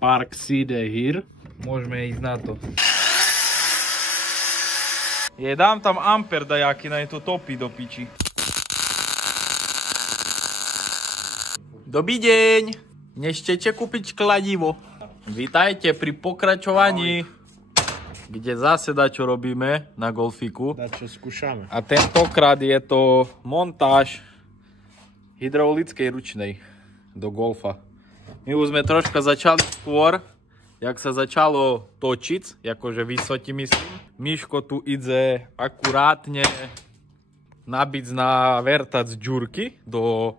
Parkside hier. Môžeme ísť na to. Dám tam amper dajaký, na to topí do piči. Dobrý deň! Neštete kúpiť kladivo. Vítajte pri pokračovaní, kde zase dačo robíme na golfiku. Dačo skúšame. A tentokrát je to montáž hydraulickej ručnej do golfa. My už sme troška začali skôr, jak sa začalo točiť, akože vysoti myslím. Miško tu ide akurátne nabiť na vertac džurky do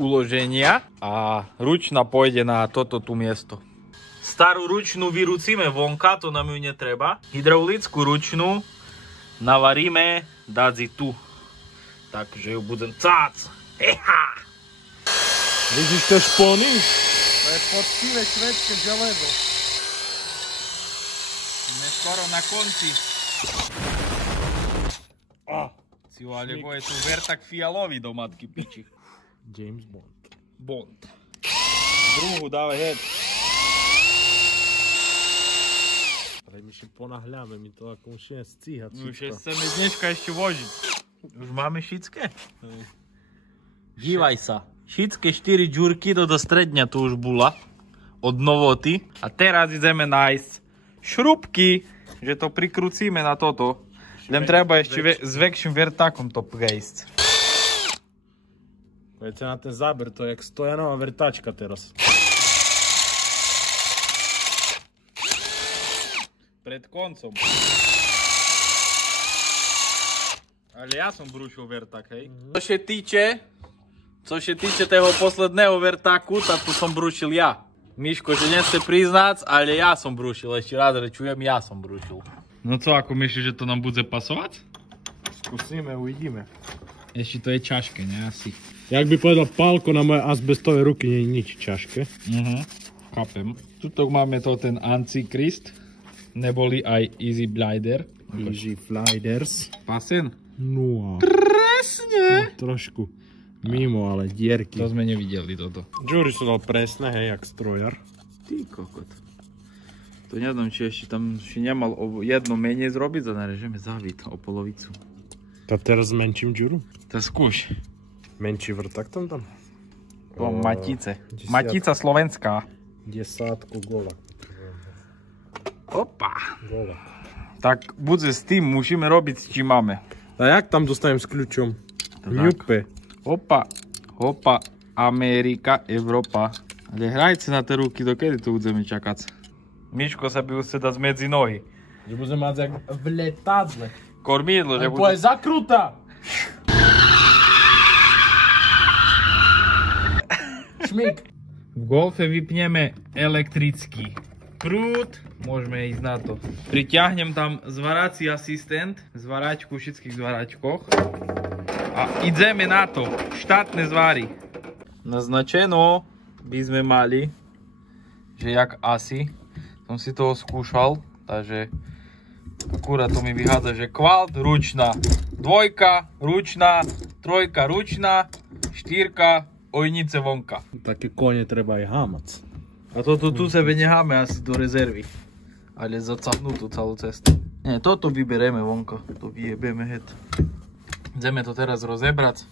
uloženia a ručná pôjde na toto tu miesto. Starú ručnú vyrucíme vonka, to nám ju netreba. Hydraulickú ručnú navaríme dať tu. Takže ju budemác. Eha! Vidíš to špony? To je poctivé švédske železo. Sme skoro na konci. Ale je tu vertak fialový do matky piči. James Bond. Bond. Druhú dávaj head. Ale my si ponahľáme, my to ako musíme stíhať. Už chceme dneška ešte vožiť. Už máme šické? Dívaj sa. Šické 4 džurky do stredňa tu už bola. Od novoty. A teraz ideme nájsť šrubky, že to prikrucíme na toto. Len treba ešte s väčším vertákom to prejsť. Poďte na ten záber, to je jak stojanová vertáčka teraz. Pred koncom. Ale ja som brúšil verták, hej. Co się týče toho posledného vertáku, tak tu som brúšil ja. Miško, že nechce priznať, ale ja som brúšil. Ešte raz rečujem, ja som brúšil. No co, ako myslíš, že to nám bude pasovať? Skúsime, uvidíme. Ešte to je ťažké, ne? Asi. Jak by povedal Pálko, na moje azbestové ruky nie je nič ťažké. Chápem. Tuto máme to ten Antikrist. Neboli aj Easy Glider. Easy Gliders. Pasen? No. Presne. No, trošku mimo, ale dierky. To sme nevideli toto. Džury sú dal presné, hej, jak strojar. Ty kokot. To neviem, či ešte tam nemal jedno menej zrobiť, a narežeme závit o polovicu. Tak teraz zmenším džuru? To skúš. Menší vrtak tam dám? Po Matice. Matica slovenská. Desátku gola. Opa. Gola. Tak bude s tým, musíme robiť, či máme. A jak tam dostanem s kľúčom? Ňupe. Opa, opa, Amerika, Európa. Ale hrajte na tie ruky, dokedy to budeme čakať. Miško sa by už dať medzi nohy. Že budeme mať jak v letadle. Kormidlo, že bude... zakrúta! Šmík. V golfe vypneme elektrický prúd. Môžeme ísť na to. Priťahnem tam zvarací asistent. Zvaračku v všetkých zvaračkoch. A ideme na to. Štátne zvary. Naznačeno by sme mali, že jak asi. Som si toho skúšal. Takže akurát to mi vychádza, že kvalt ručná. Dvojka ručná. Trojka ručná. Štyrka ojnice vonka. Také kone treba aj hámať. A toto tu sebe necháme asi do rezervy. Ale zacapnú tú celú cestu. Nie, toto vybereme vonka. To vyjebeme head. Ideme to teraz rozebrať.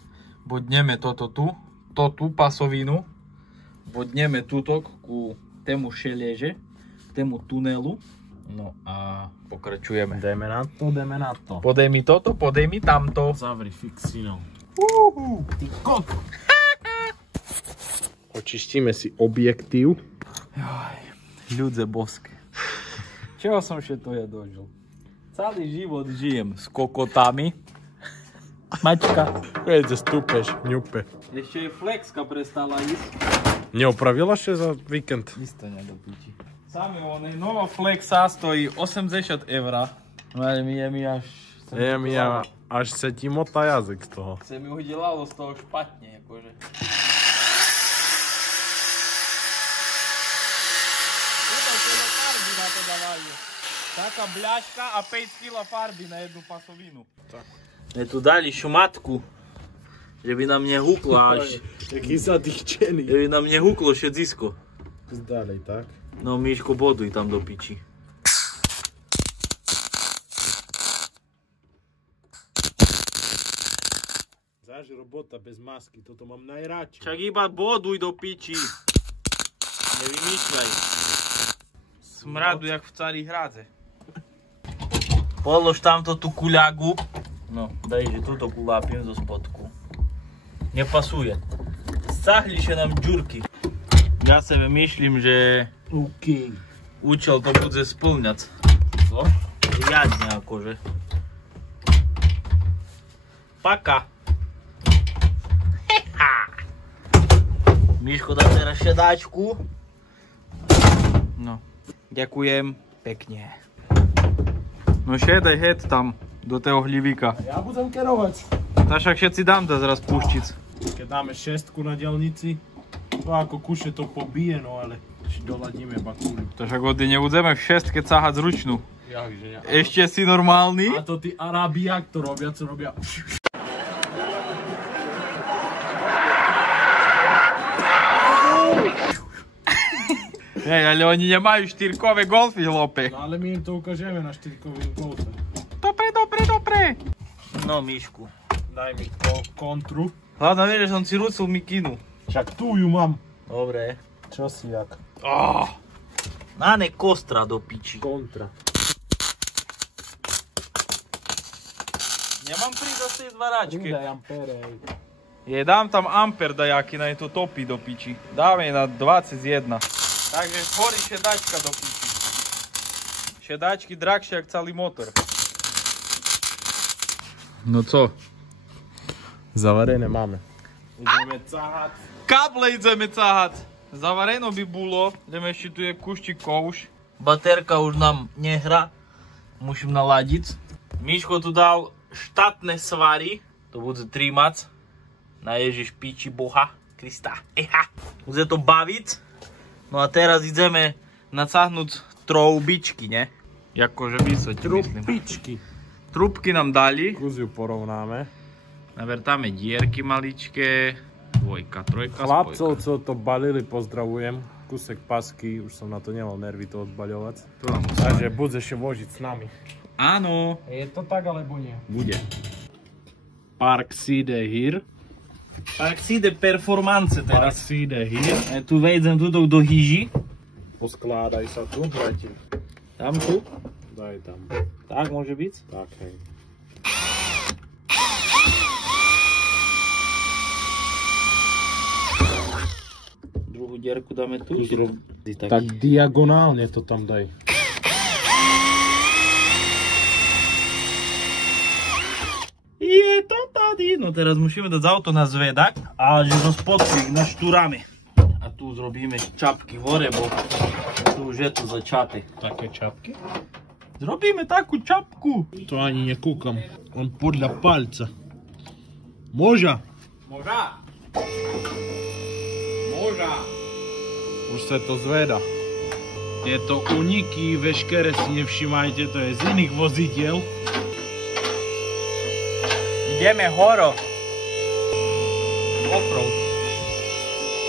Bodneme toto tu pasovinu. Bodneme tuto ku tému šelieže, k tému tunelu. No a pokračujeme. Ideme na to, ideme na to. Podej mi toto, podej mi tamto. Zavri fixínou. Ty kok! Očistíme si objektív. Ľudze boské. Čeho som všetko ja dožil? Celý život žijem s kokotami. Mačka. Veď, stúpeš, ňupe. Ešte je flexka prestala ísť. Neopravila še za víkend? Isto nedopíči. Sami onej nová flexa stojí 80 €. No ale mi je mi až... Až sa ti motá jazyk z toho. Se mi udelalo z toho špatne, akože. Taká bľaška a 5 kg farby na jednu pasovinu. Tak. My tu dali šumatku, že by nám nehuklo až... Taký zadýchčený. Že by nám nehuklo všetzisko. Dalej, tak? No Miško, boduj tam do piči. Zaž robota bez masky, toto mám najradšej. Čak iba boduj do piči. Nevymýšľaj. Smradu jak v Cari Hradze. Polož tamto tú kuľagu. No, daj, že túto kulápim zo spodku. Nepasuje. Sahliše nám džurky. Ja se vymýšľam, že účel to bude splňať. Co? Riadne akože. Paka. Miško dá teraz šedáčku. No, ďakujem pekne. No šedaj head tam do toho hlivíka. Ja budem kerovať. Tak však všetci dám to zraz puštiť. Keď dáme 6 na diaľnici, to ako kuše to pobije, no ale doladíme bakúry. To však od nebudeme v 6 keď sáhať zručnú. Jakže ja. Ešte si normálny? A to tí Arábi, jak to robia, co robia. Hej, ale oni nemajú štyrkové golfy, hlope. No ale my im to ukážeme na 4-kovým golfe. Dobre. No, Mišku. Daj mi kontru. Hlavne vieš, že som si rucil mikinu. Však tu ju mám. Dobre. Čo si jak? Na ne kostra do piči. Kontra. Nemám prísť zase z varáčke. Pridaj ampere. Dám tam amper dajaký, na to topí do piči. Dáme na 21. Takže horí šedačka do piči. Šedačky drahšie jak celý motor. No co? Zavarené máme. Ideme cáhať. Kable ideme cáhať. Zavareno by bolo, ideme ešte tu je kuštík kouš. Baterka už nám nehra. Musím naladiť. Miško tu dal štátne svary. To bude trímac. Na Ježiš piči Boha Krista. Bude to baviť. No a teraz ideme nacáhnuť troubičky, ne? Jakože vysvetí, myslím. Trubičky. Trubky nám dali. Kus ju porovnáme. Navertáme dierky maličké. Dvojka, trojka, Chlapcov, spojka. co to balili, pozdravujem. Kusek pasky, už som na to nemal nervy to odbaľovať. To vám Takže budeš vožiť s nami. Áno. Je to tak, alebo nie? Bude. Parkside here. Parkside performance teraz. Parkside here. Tu vejdem tuto do hýži. Poskládaj sa tu, bratil. Tam tu. Daj tam. Tak môže byť. Tak, hej. Druhú dierku dáme tu. Tak diagonálne to tam daj. Je to tady. No teraz musíme dať auto na zvedak a že zo spodku ich naštúrame. A tu zrobíme čapky hore, bo tu už je to začaté. Také čapky? Zrobíme takú čapku. To ani nekúkam. On podľa palca. Môža? Môža. Už sa to zveda. Tieto uniky veškeré si nevšimajte, to je z iných vozidiel. Ideme horo. Offroad.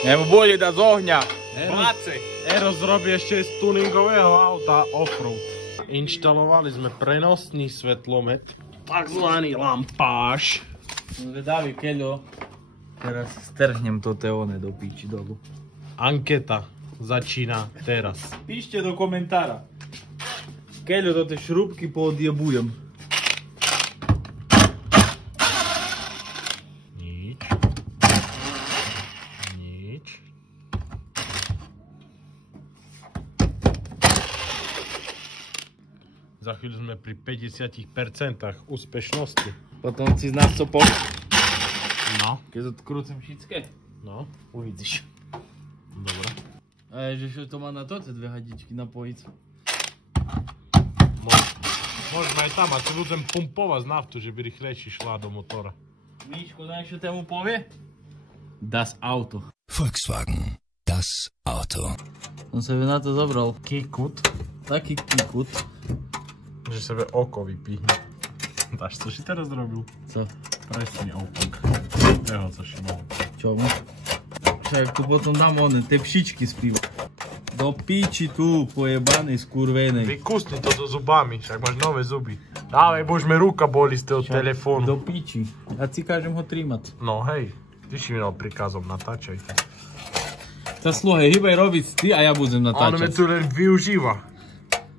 Nemo bolje da z ohňa. Place. Eros robí ešte z tuningového auta offroad. Inštalovali sme prenosný svetlomet, takzvaný lampáž. Zvedaví, Keľo. Teraz strhnem to teone do piči dolu. Anketa začína teraz. Píšte do komentára. Keľo, to tie šrubky poodjebujem. Nič. Za chvíľu sme pri 50% úspešnosti. Potom si z nás co po... No. Keď odkrúcem všetké, No. uvidíš. Dobre. A že to má na to, tie dve hadičky napojiť. Môžeme aj tam, a tu budem pumpovať naftu, že by rýchlejšie šla do motora. Miško, na čo tému povie? Das Auto. Volkswagen, das Auto. On sa na to zobral. Kikut. Taký kikut. Že sebe oko vypíhne. Dáš, co si teraz robil? Co? Presne opak. Toho, co si mohol. Čomu? Však tu potom dám one, tie pšičky z piva. Do píči tu, pojebanej skurvenej. Vykusni to so zubami, však máš nové zuby. Dávaj, bož me ruka boli z toho telefónu. Do píči. Ja ti kažem ho trímať. No hej, ty si mi dal prikázom natáčaj. Tá sluhaj, hýbaj robiť ty a ja budem On me natáčať. tu len využíva.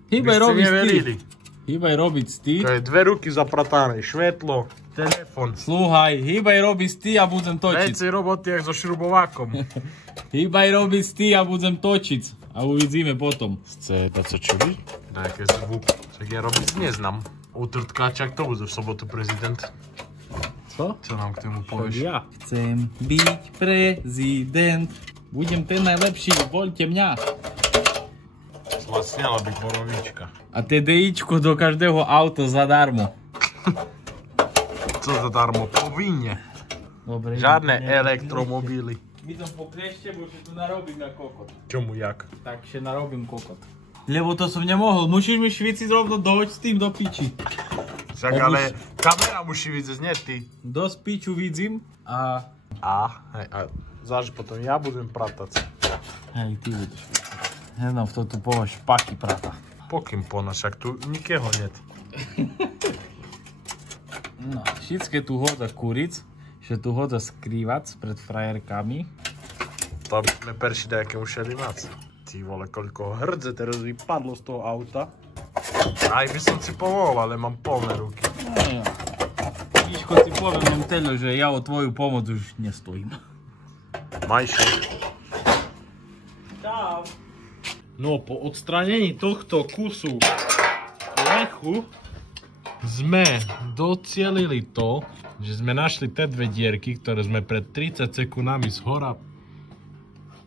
Hýbaj robiť ty. nevelili. Hýbaj robiť ty. To je dve ruky zapratané, švetlo, telefon. Slúhaj, hýbaj robiť ty a budem točiť. Veci roboty jak so šrubovákom. Hýbaj robiť ty a budem točiť. A uvidíme potom. Chce to co čudy? Nejaké zvuk. Však ja robiť neznám. Utrtkáčak to bude v sobotu prezident. Co? Co nám k tomu povieš? Ja chcem byť prezident. Budem ten najlepší, voľte mňa. Vlastnela by borovička. A TDIčko do každého auta zadarmo. Co zadarmo? Povinne. Dobre. Žiadne elektromobily. My to pokrešte, bo že tu narobím na kokot. Čomu jak? Tak še narobím kokot. Lebo to som nemohol, musíš mi šviciť rovno dohoď s tým do piči. Však ale kamera musí vidieť, nie ty. Do piču vidím a... Hej, a záž potom ja budem pratať. Hej, ty budeš. Neznám, v to tu považ špaky prata. Pokým pona, však tu nikého net. No, všetké tu hoda kuric, že tu hoda skrývac pred frajerkami. To by sme perši dajaké museli mať. Ty vole, koľko hrdze teraz vypadlo z toho auta. Aj by som si pomohol, ale mám plné ruky. No, Miško, ti poviem teľo, že ja o tvoju pomoc už nestojím. Majšie. Čau. No, po odstranení tohto kusu plechu sme docielili to, že sme našli tie dve dierky, ktoré sme pred 30 sekundami z hora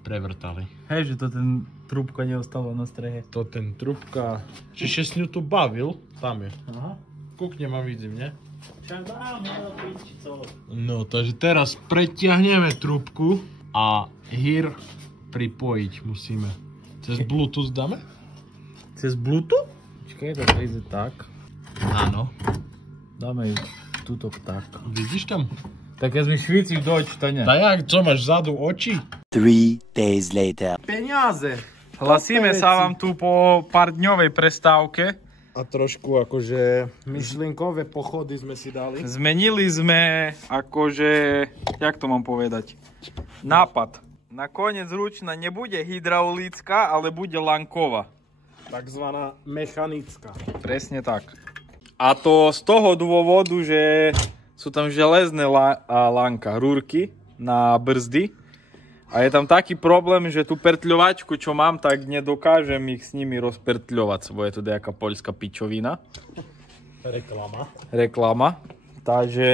prevrtali. Hej, že to ten trúbka neostalo na strehe. To ten trubka, čiže s ňu tu bavil, tam je. Aha. Kúknem a vidím, ne? Však dáme na pičico. No, takže teraz pretiahneme trúbku a hír pripojiť musíme. Cez Bluetooth dáme? Cez Bluetooth? Počkaj, to ide tak. Áno. Dáme ju tuto tak. Vidíš tam? Tak keď mi švíci doď, to ne. Tak jak, čo máš vzadu oči? 3 days later. Peniaze. Hlasíme sa vám tu po pár dňovej prestávke. A trošku akože myšlienkové pochody sme si dali. Zmenili sme akože, jak to mám povedať, nápad. Nakoniec ručná nebude hydraulická, ale bude lanková. Takzvaná mechanická. Presne tak. A to z toho dôvodu, že sú tam železné lanka, rúrky na brzdy. A je tam taký problém, že tú pertľovačku, čo mám, tak nedokážem ich s nimi rozpertľovať, bo je to nejaká poľská pičovina. Reklama. Takže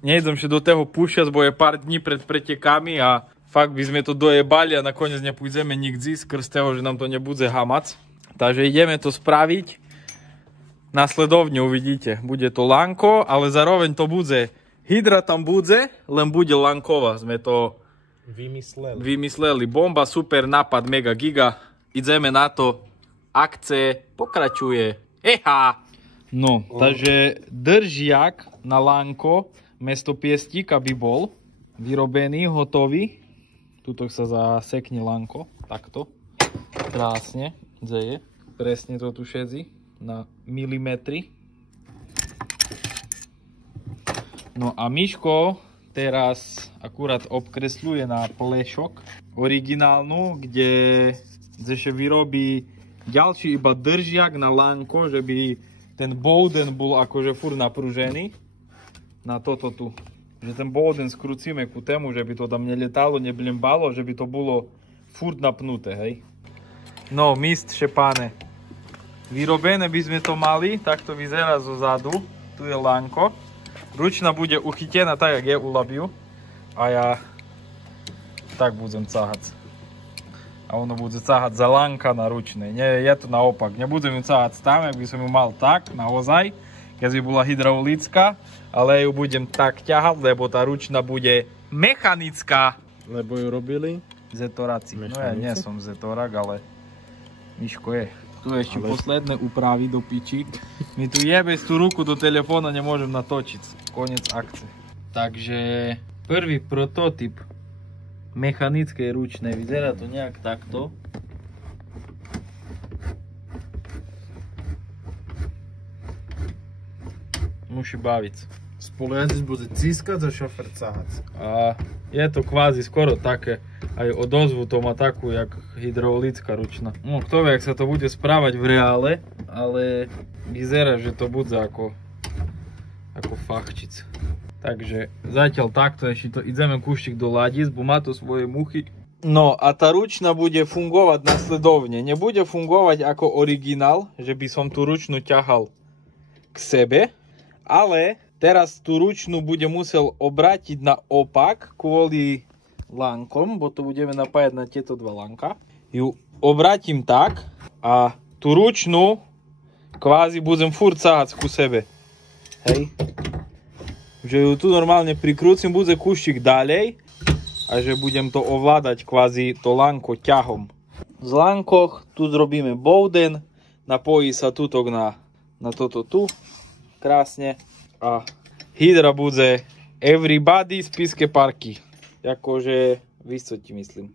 nejdem sa do toho púšťať, bo je pár dní pred pretekami a fakt by sme to dojebali a nakoniec nepôjdeme nikdy skrz toho, že nám to nebude hamac. Takže ideme to spraviť. Následovne uvidíte. Bude to lanko, ale zároveň to bude. Hydra tam bude, len bude lanková. Sme to vymysleli. Bomba, super nápad, mega giga. Ideme na to. Akce pokračuje. Eha! No, takže držiak na lanko mesto piestíka by bol vyrobený, hotový. Tuto sa zasekne lanko, takto. Krásne, dzeje. Presne to tu šedzi na milimetry. No a Miško teraz akurát obkresľuje na plešok originálnu, kde ešte vyrobí ďalší iba držiak na lanko, že by ten bowden bol akože furt napružený na toto tu. Že ten bowden skrucíme ku tému, že by to tam neletalo, neblimbalo, že by to bolo furt napnuté, hej. No, mist šepáne. Vyrobené by sme to mali, tak to vyzerá zo zadu. Tu je lanko. Ručná bude uchytená tak, jak je u labiu. A ja tak budem cáhať. A ono bude cáhať za lanka na ručnej. Nie, je to naopak. Nebudem ju cáhať tam, jak by som ju mal tak, naozaj. Keď by bola hydraulická, ale ju budem tak ťahať, lebo tá ručná bude mechanická. Lebo ju robili? Zetoráci. No ja nie som zetorak, ale Miško je. Tu ešte posledné úpravy do piči. Mi tu jebe tú ruku do telefóna, nemôžem natočiť. Konec akcie. Takže prvý prototyp mechanickej ručnej. Vyzerá to nejak takto. musí baviť. Spolujazdec bude cískať a šofer cáhať. A je to kvázi skoro také, aj odozvu to má takú, jak hydraulická ručná. No kto vie, jak sa to bude správať v reále, ale vyzerá, že to bude ako fachčic. Takže zatiaľ takto ešte to ideme kúštik do ladic, bo má to svoje muchy. No a tá ručná bude fungovať nasledovne. Nebude fungovať ako originál, že by som tú ručnú ťahal k sebe, ale teraz tú ručnú bude musel obrátiť na opak kvôli lánkom, bo to budeme napájať na tieto dva lánka. Ju obrátim tak a tú ručnú kvázi budem furt cáhať ku sebe. Hej. Že ju tu normálne prikrúcim, bude kúštik ďalej a že budem to ovládať kvázi to lánko ťahom. Z lánkoch tu zrobíme bowden, napojí sa tutok na toto tu, krásne. A hydra bude everybody z Spišské parky. Jakože, víš co ti myslím.